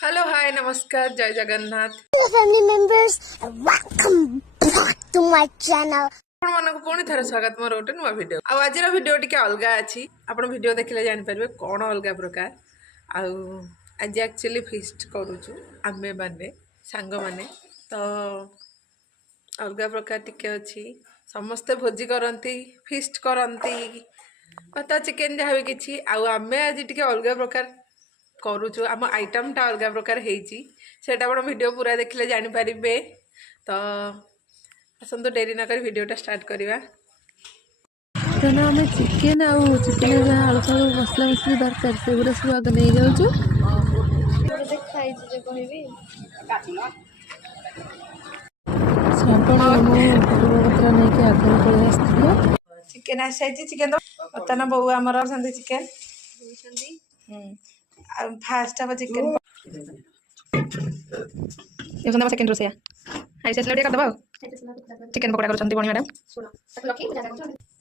Hello hi नमस्कार जय Jagannath family members, welcome back to my channel. आपण मानक पुणी थर स्वागत मोर गोटे नुआ वीडियो आज वीडियो टिके अलग अच्छी आपण वीडियो देखिले जानि परबे कोन अलग प्रकार आज एक्चुअली फीस्ट करूछु आमे माने सांग माने तो अलग प्रकार टिके अछि समस्त भोजी करंती फीस्ट करंती पता चिकन जहाँ भी किछि आमे आज टिके अलग प्रकार करूछु आम आइटम टा अलग प्रकार हेची सेटा आपण वीडियो पूरा देखिले जानि परिबे तो आसंतु डेरी न कर वीडियोटा स्टार्ट करवा तेना आम चिकेन आउ चिकेन जहाँ आलू फालू मसला मसली दरकार से गुरा सब आगे नहीं जाऊँ चिकेन आसी चिकेन बर्तमान बो आमर चिकेन फास्ट हम चिकेन सेकेंड रोसैया हाई से कर दबा चिकेन पकोड़ा करछंती बणी मैडम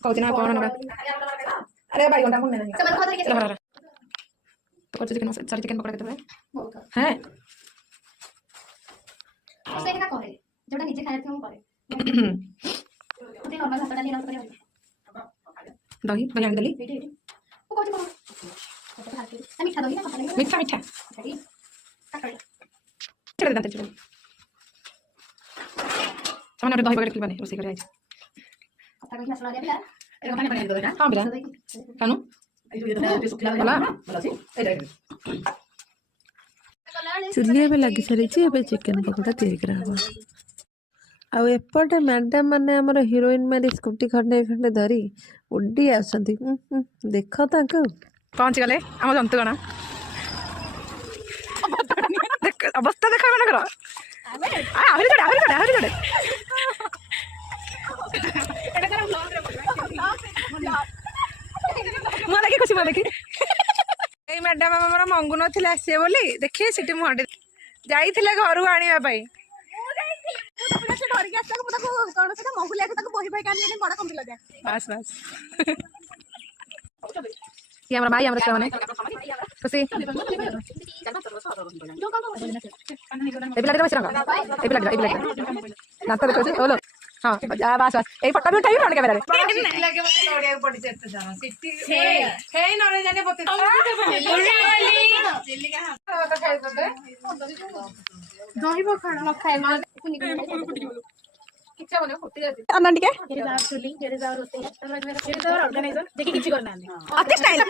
कहती ना कौन अरे भाई घंटा मुंडे नहीं तो कर चिकेन सारी चिकेन पकोड़ा करते हैं उससे का करे जोटा निजे खाए थे हम करे ओते नॉर्मल भात डाली रात करे दही दही आनी दली बेटे वो कोच को मीठा दही ना मीठा मीठा चले दांते चले सामने दही बगैर बने रोसे करे आज कथा कहि असला दिया ए खाने बने दो ना हां बिरा कानु बोला चुली भी लगी सारी चिकेन पकोड़ा तैयारी करावा आउ एपटे मैडम माने हमर हीरोइन मारी स्कूटी खंडे खंडे धरी उड्डी आसंती देख ताको पहुंच गले हम जंतु गण अवस्था देखा मन कर आहरी चढ़े आहरी चढ़े आहरी चढ़े मुआ देखी खुशी मुआ देखी ए मैडम हमर मंगु नथिले आसे बोली देखिए सिटी मुहंडी जाइथिले घर आनिबा पई बस बस ये हमारा भाई हमारे छुआ ने खुशी ए पिला बस रंगा ए पिला नाता देखो बोलो हां जा बस बस ए फोटो भी उठाई फ्रंट कैमरा रे लागे मते दौड़िया पड़ी चेत जाना सिटी हे नरे जाने बते चिल्ली का हाथ खाई दे दही बखाना न खाए मां किच्छा बने फुटी जाती अन्ना टिके जेरे चुली जेरे जा रोते जेरे ऑर्गेनाइजर देखि किछि करना अति स्टाइल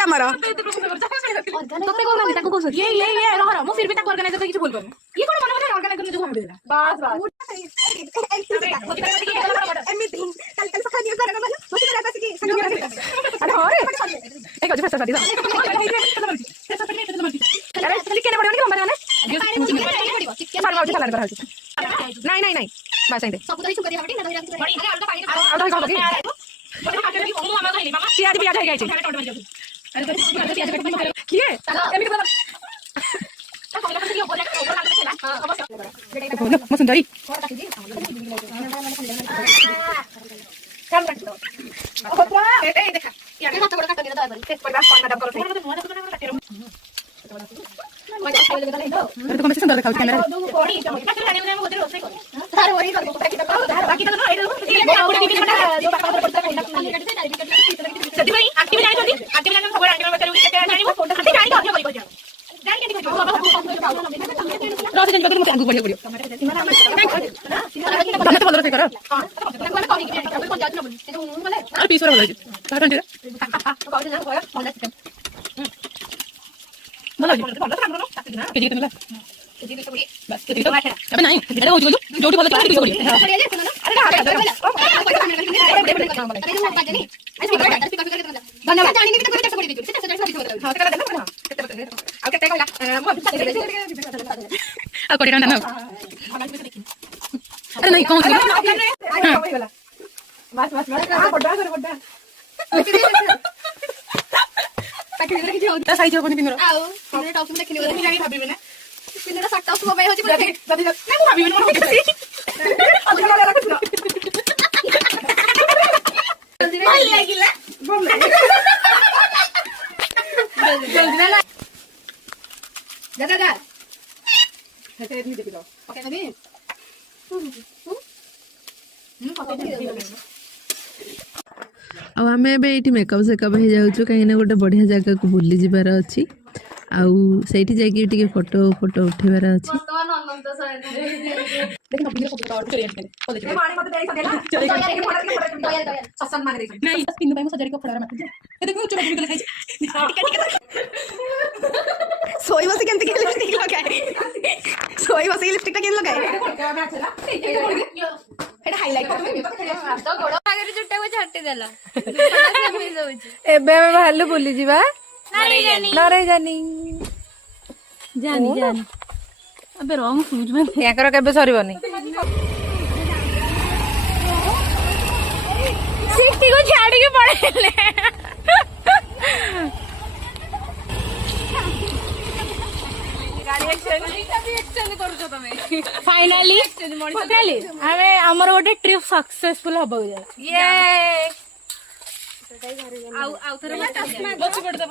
तमरो तते कोन नहीं ताको कोस ये रह मु फिर भी ताको ऑर्गेनाइजर किछि बोल कर ये कोन मन मत ऑर्गेनाइजर जो हम देला बस एमिति कल सखा दियो करे मन मत करे बस की अरे हो रे एक जो फसा दी अरे चली केने पड़ियो नि हमर माने चिकन फार्म आउट सलाड कर नहीं बस आइंदे सब दही छुकर दिया बटी ना दही रात बड़ी अरे अलग पानी अलग कह दे ओ मामा कहली मामा प्याज प्याज है गई अरे प्याज कट किए एमी के बोलो मैं सुंदरी काम कर ए देखा ये हाथ बड़ा काट दिया दही पर बस पानी डब करो मैं तो कम से सुंदर दिखाओ कैमरा बड़ी काट लाने में बोले रोसे कर सारे वही कर बाकी तो ना ये पूरे बीच में जो बाका पड़ता है सदी भाई एक्टिव जाने छोड़ी एक्टिव जाने खबर आगे में बता जानी वो फोटो खाते जानी तो कोई जान जान के रोसे जन बगल में आगू बढ़ियो बढ़ियो तने तो बोल रहे करो अरे पीस वाला बोल काटन दे बोलो के जी तुमला बस के जी तो अबे नहीं अरे वो जो बोले तो पीस बोली धन्यवाद जाने की तो कोई कैसे बोल दी हां करा देना ना अब कितने कहला मो अब कोड़ी ना अरे नहीं कौन सा बस बड़ा बड़ा साइज हो कोनी आओ हमने टॉप में देखने वाला जानी भाभी ना पिनरा सट्टा उसको भाई होची बोले दादी ना भाभी ने मोर जल्दी ना जा ଆଉ ଆମେ ଏବେ ଏଇଠି ମେକଅପ୍ ସେକଅପ୍ ହେଇଯାଉଛୁ କାହିଁକିନା ଗୋଟେ ବଢ଼ିଆ ଜାଗାକୁ ବୁଲି ଯିବାର ଅଛି ଆଉ ସେଇଠି ଯାଇକି ଟିକେ ଫଟୋ ଉଠେଇବାର ଅଛି। सोई बस केमती के लिपस्टिक लगाए सोई बस के लिपस्टिक केम लगाए एटा हाइलाइट आगे चुट्टा को छाटी देला ଏବେ ଆମେ ବାହାରିଲୁ ବୁଲି ଯିବା ନରେଇ ଜାନି जानी जानी अबे रंग सुझ में ୟାଙ୍କର କେବେ ସରିବନି। सिटी को छाड़ के पड़े फाइनाली आमे हमर गोटे ट्रिप सक्सेसफुल हबो जाय ये आउ थरे बच पड़ता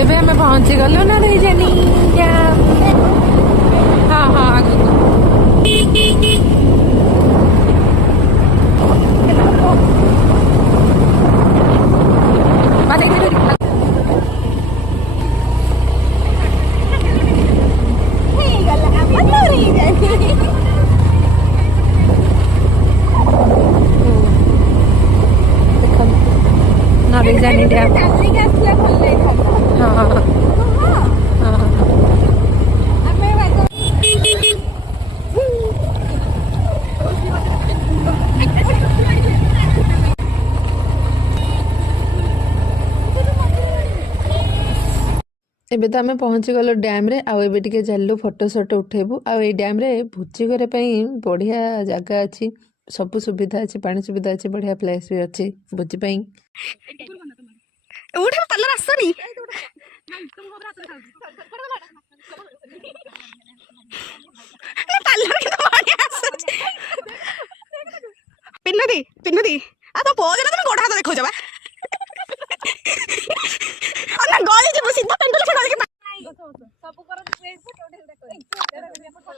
ଏବେ ଆମେ ପହଞ୍ଚି ଗଲୁ ନରେଇ ଜାନି ହଁ ହଁ ଆଗକୁ नरेई जानी हाँ ଏବେ ତ ଆମେ ପହଞ୍ଚି ଗଲୁ ଡ୍ୟାମ୍ରେ ଆଉ ଏବେ ଟିକେ ଚାଲିଲୁ ଫଟୋ ଉଠେଇବୁ ଆଉ ଏଇ ଡ୍ୟାମ୍ରେ ଭୋଜି କରିବା ପାଇଁ ବଢ଼ିଆ ଜାଗା ଅଛି ସବୁ ସୁବିଧା ଅଛି ପାଣି ସୁବିଧା ଅଛି ବଢ଼ିଆ ପ୍ଲେସ୍ ବି ଅଛି ଭୋଜି ପାଇଁ। उठे पार्लर आसनी पार्लर के बढ़िया आसछ पिन्नदी आ तो पोज ना तुम गोड़ हाथ देखो जबा अन्ना गली जे सीधा पेंडल छड़ा के सब कर फोटो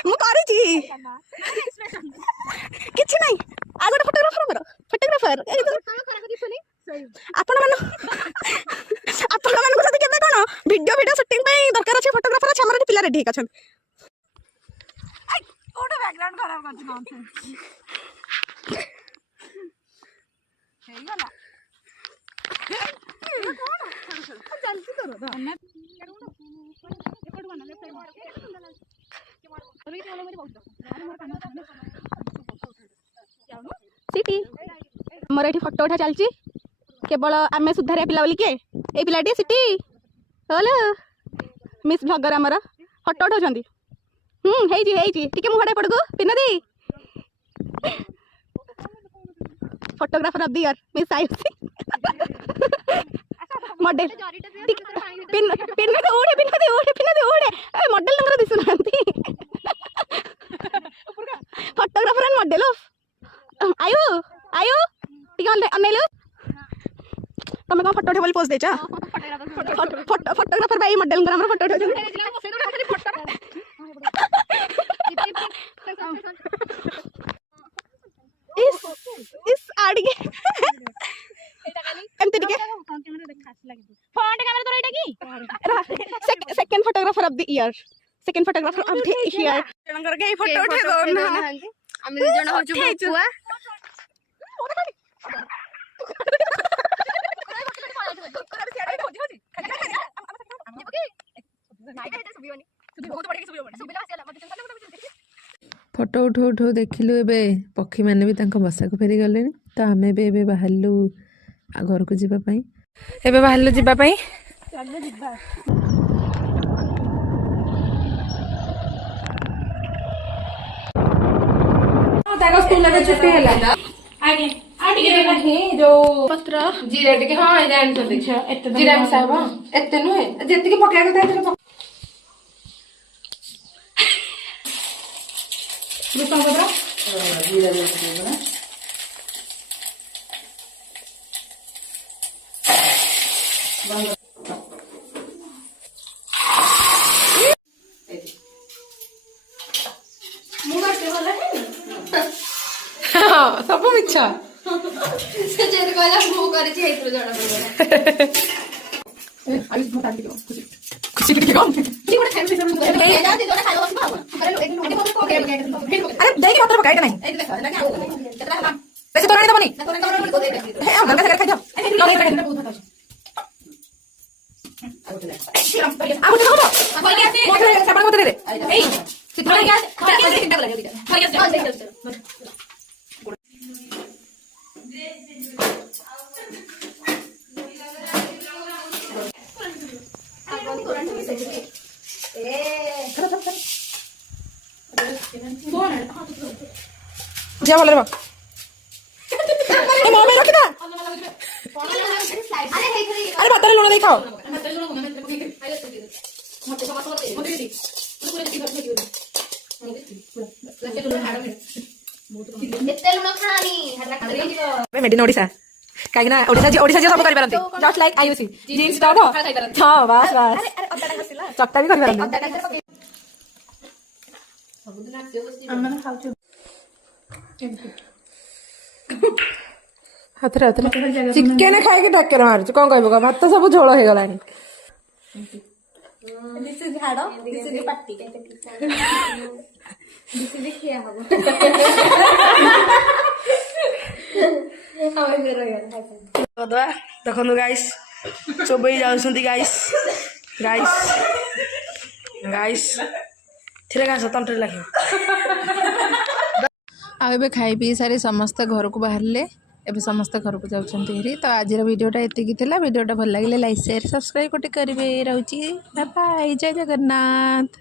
टोटली मुंह କିଛି ନାହିଁ ଆଉ ଗୋଟେ ଫଟୋଗ୍ରାଫର ଆପଣ ମାନଙ୍କୁ ଯଦି କେବେ କଣ ଭିଡିଓ ସୁଟିଂ ପାଇଁ ଦରକାର ଅଛି ଫଟୋଗ୍ରାଫର ଅଛି ଆମର ପିଲା ରେଡି ହେଇକି ଅଛନ୍ତି। सीटी मोर ये फटो उठा चलची केवल आम सुधारिया पिला बोली किए ये पिलाटी सीटी हेलो मिस ब्लॉगर आमर फटो उठाउछंती टिके मुहडा पड़गु पिनदी photographer of the year miss Ayushi model पिनदी उड़े मॉडल नंबर दिसुनांती फोटोग्राफर एंड मॉडल ऑफ आयु टिके अनैलो तुम कौन फोटो उठे पोज देच फोटोग्राफर भाई मॉडल फोटो उठे इस आड़िगे एमते टिके फ्रंट कैमरा तो एटा की second photographer of the year जनकर के फोटो उठे दो ना हम दो जण होछु बुआ ଫଟୋ ଉଠଉ ଉଠଉ ଦେଖିଲୁ ଏବେ ପକ୍ଷୀମାନେ ବି ତାଙ୍କ ବସାକୁ ଫେରିଗଲେଣି। ତ ଆମେ ବି ଏବେ ବାହାରିଲୁ ଘରକୁ ଯିବା ପାଇଁ। ଏବେ ବାହାରିଲୁ ଯିବା ପାଇଁ। ତାଙ୍କ ସ୍କୁଲ ଏବେ ଛୁଟି ହେଲା। ଆଜ୍ଞା ଆଉ ଟିକେ ନାହିଁ ଯୋଉ ପତ୍ର ଜିରା ଟିକେ ହଁ ଜାଣିଛନ୍ତି ଜିରା ମିଶା ହବ ଏତେ ନୁହେଁ ଯେତିକି ପକେଇବା କଥା ଏଥିରେ ଭୃଷଙ୍ଗ ପତ୍ର ସବୁ ମିଛ ଝିଅ ଭଲରେ ବା ରଖିଥା ଆରେ ଭାତରେ ଲୁଣ ଦେଇ ଖାଅ मेड इन ओडिशा कहीं ओडिशा सब कर just like Ayushi jeans top हाँ बस बस चकटा भी कर हाथ चिकेन खाई ढाकर मारुच कौन कह भात सब झोल हो गला देखो गाइस चोबई जाऊँ गाइस गाइस गाइस थिरे घास तंटे लगे आबे खाई पी सारी समस्त घर को बाहरले एबे समस्त घर को जाउछंती हेरी। तो आज वीडियोटा एतिकी थिला। वीडियोटा भल लागिले लाइक शेयर सब्सक्राइब कोटे करिवे। रहउची बाय बाय जय जगन्नाथ।